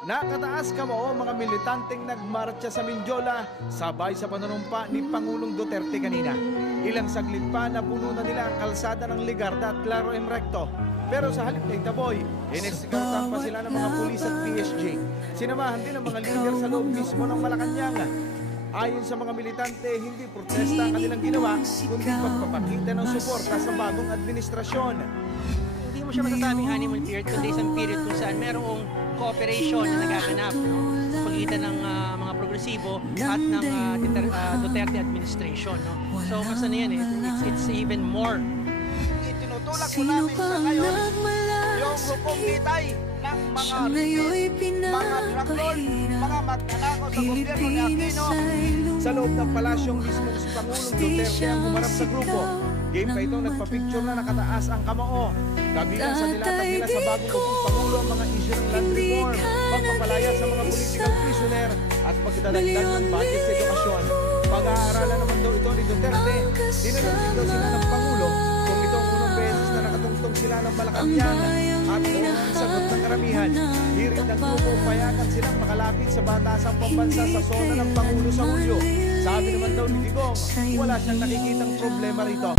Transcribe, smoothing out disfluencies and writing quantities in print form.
Nakataas kamao mga militanteng nagmarcha sa Mindiola sabay sa panunumpa ni Pangulong Duterte kanina. Ilang saglit pa napuno na nila ang kalsada ng Ligarda at Claro M. Recto. Pero sa halip na itaboy, ineskartan pa sila ng mga pulis at PSG. Sinamahan din ang mga lider sa loob mismo ng Malacanang. Ayon sa mga militante, hindi protesta ang kanilang ginawa, kundi pagpapakita ng suporta sa bagong administrasyon. Hindi mo siya masasabing honeymoon period, kundi isang period kung saan merong cooperation na nagaganap sa pagitan ng mga progresibo at ng Duterte administration. No? So mas ano yan it's even more. Itinutulak ko namin sa ngayon yung hukom nitay ng mga draglord, mga magnanakaw sa gobyerno ni Aquino. Sa loob ng palasyong mismo si Pangulong Duterte ang humarap sa grupo. Game pa itong nagpa-picture na nakataas ang kamao. Kabilang sa nilatag nila sa bagong upong Pangulo ang mga issue ng land reform, pagpapalaya sa mga political prisoner at pagdadagdag ng budget sa edukasyon. Pag-aaralan naman daw ito ni Duterte, dinalagin daw sila ng Pangulo kung itong unang beses na nakatungtong sila ng Malacanang at ang sagot ng karamihan. Hirit ng grupo, payagan silang makalapit sa batasang pambansa sa zona ng Pangulo sa Hulyo. Sabi naman daw ni Digong, wala siyang nakikitang problema rito.